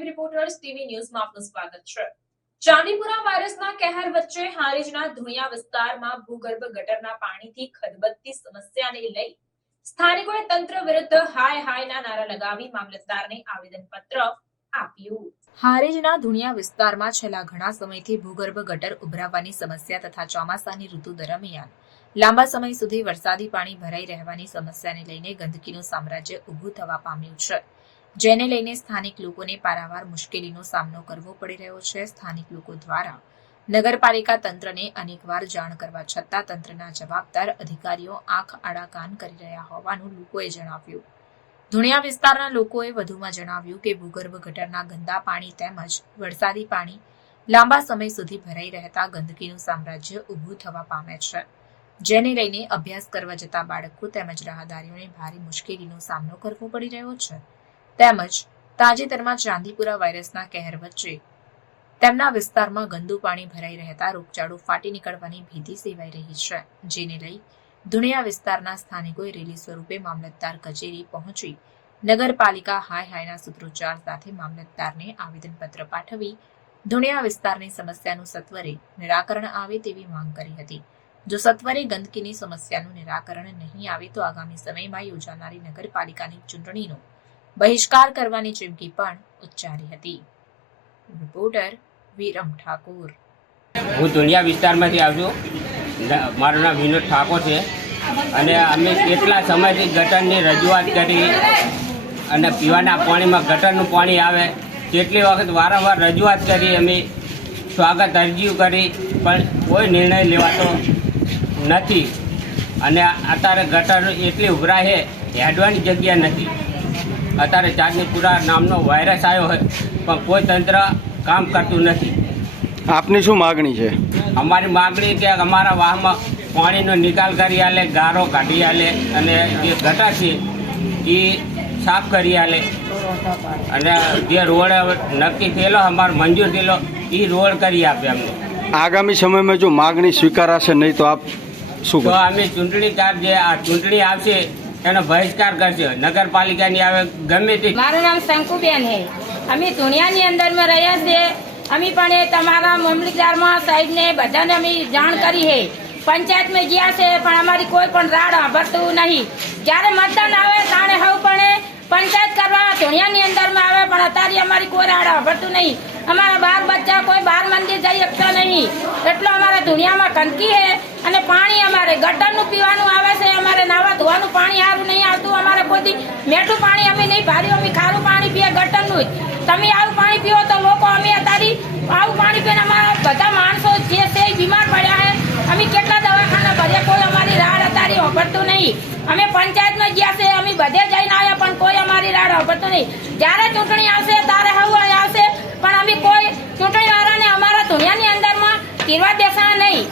Crime reporters TV ન્યૂઝમાં આપનું સ્વાગત છે। ચાંદીપુરા વાયરસના કહેર વચ્ચે હારીજના ધુણિયા વિસ્તારમાં ભૂગર્ભ ગટરના પાણીથી ખદબદતી સમસ્યાને લઈ સ્થાનિકોએ તંત્ર વિરુદ્ધ હાય હાયના નારા લગાવી મામલતદારને આવેદનપત્ર આપ્યું। હારીજના ધુણિયા વિસ્તારમાં છેલ્લા ઘણા સમયથી ભૂગર્ભ ગટર ઉભરાવાની સમસ્યા તથા ચોમાસાની ઋતુ દરમિયાન લાંબા સમય સુધી વરસાદી પાણી ભરાઈ રહેવાની સમસ્યાને લઈને ગંદકીનું સામ્રાજ્ય ઊભું થવા પામ્યું છે, જેને લઈને સ્થાનિક લોકોને પારાવાર મુશ્કેલીનો સામનો કરવો પડી રહ્યો છે। સ્થાનિક લોકો દ્વારા નગરપાલિકા તંત્રને અનેકવાર જાણ કરવા છતાં તંત્રના જવાબદાર અધિકારીઓ આંખ આડા કાન કરી રહ્યા હોવાનું લોકોએ જણાવ્યું। ધુણિયા વિસ્તારના લોકોએ વધુમાં જણાવ્યું કે ભૂગર્ભ ગટરના ગંદા પાણી તેમજ વરસાદી પાણી લાંબા સમય સુધી ભરાઈ રહેતા ગંદકીનું સામ્રાજ્ય ઊભું થવા પામે છે, જેને લઈને અભ્યાસ કરવા જતા બાળકો તેમજ રાહદારીઓને ભારે મુશ્કેલીનો સામનો કરવો પડી રહ્યો છે। તેમજ તાજેતરમાં ચાંદીપુરા વાયરસના કહેર વચ્ચે તેમના વિસ્તારમાં ગંદુ પાણી ભરાઈ રહેતા રોગચાળો ફાટી નીકળવાની ભીતિ સેવાઈ રહી છે, જેને લઈ ધુણિયા વિસ્તારના સ્થાનિકોએ રેલી સ્વરૂપે મામલતદાર કચેરી પહોંચી નગરપાલિકા હાય હાયના સૂત્રોચ્ચાર સાથે મામલતદારને આવેદનપત્ર પાઠવી ધુણિયા વિસ્તારની સમસ્યાનું સત્વરે નિરાકરણ આવે તેવી માંગ કરી હતી। જો સત્વરે ગંદકીની સમસ્યાનું નિરાકરણ નહીં આવે તો આગામી સમયમાં યોજાનારી નગરપાલિકાની ચૂંટણીનો બહિષ્કાર કરવાની ચીમકી પણ ઉચ્ચારી હતી। રિપોર્ટર વિરમ ઠાકોર। હું ધુણિયા વિસ્તારમાંથી આવ્યો છું। મારું નામ વિનોદ ઠાકોર છે અને અમે કેટલા સમયથી ગટરની રજૂઆત કરી અને પીવાના પાણીમાં ગટરનું પાણી આવે કેટલી વખત વારંવાર રજૂઆત કરી, અમે સ્વાગત અરજીઓ કરી પણ કોઈ નિર્ણય લેવાતો નથી અને અત્યારે ગટર એટલી ઉભરાય છે, હેડવાની જગ્યા નથી। અત્યારે ચાંદીપુરા નામનો વાયરસ આવ્યો હોય પણ કોઈ તંત્ર કામ કરતું નથી। આપની શું માગણી છે? અમારી માગણી કે અમારા વાહમાં પાણીનો નિકાલ કરી આલે, ગારો કાઢી આલે અને જે ગટર છે એ સાફ કરી આલે અને જે રોડ નક્કી થયેલો અમારો મંજૂર થયેલો એ રોડ કરી આપે અમને। આગામી સમયમાં જો માગણી સ્વીકારાશે નહીં તો આપ શું તો અમે ચૂંટણી કાર્ડ જે આ ચૂંટણી આવશે એનો બહિષ્કાર કરશે, નગરપાલિકાની આવે ગમે તે। મારું નામ શંકુબેન છે। અમે ધુણિયાની અંદરમાં રહ્યા છીએ। અમે પણ એ તમારા મામલતદારમાં સાહેબને બધાને અમે જાણ કરી છે, પંચાયતમાં ગયા છે પણ અમારી કોઈ પણ રાડ સાંભળતું નહીં। જ્યારે મતદાન આવે ત્યારે હવે પણ પંચાયત કરવા ધુણિયાની અંદરમાં આવે પણ અત્યારે અમારી કોઈ રાડ સાંભળતું નહીં। અમારા બાર બચ્ચા કોઈ બાર મંદિર જઈ શકતા નહીં, એટલો અમારા ધુણિયામાં ગંદકી છે અને પાણી અમારે ગટરનું પીવાનું આવે છે, અમારે નાવા ધોવાનું પાણી સારું નહીં આવતું। અમારે કોઈ મીઠું પાણી અમે નહીં ભાર્યું, અમે ખારું પાણી પીએ ગટરનું જ। તમે આવું પાણી પીવો તો લોકો અમે અત્યારે આવું પાણી પીને અમારા બધા માણસો જે છે એ બીમાર પડ્યા છે। અમે કેટલા દવાખાના ભર્યા, કોઈ અમારી રાડ અત્યારે સાંભળતું નહીં। અમે પંચાયતમાં ગયા છે, અમે બધે જઈને આવ્યા પણ કોઈ અમારી રાડ સાંભળતું નહીં। જ્યારે ચૂંટણી આવશે ત્યારે હવે આવશે પણ અમે કોઈ ચૂંટણી વાળાને અમારા ધુણિયાની અંદરમાં કીરવા બેસણા નહીં।